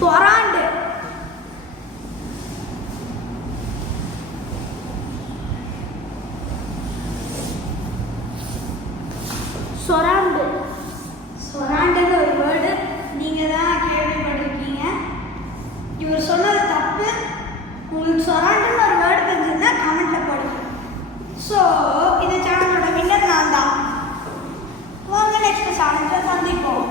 சொராண்டு. சொராண்டு. சொராண்டுன்னு ஒரு வேர்டு நீங்கள் தான் கேள்விப்பட்டிருக்கீங்க. இவர் சொன்னது தப்பு. உங்களுக்கு சொராண்டுன்னு ஒரு வேர்டு தெரிஞ்சதுன்னா கமெண்ட்டில் போடுங்க. ஸோ இந்த சேனலோட வின்னர் நான் தான். வாங்க நெக்ஸ்ட் சேனலில் சந்திப்போம்.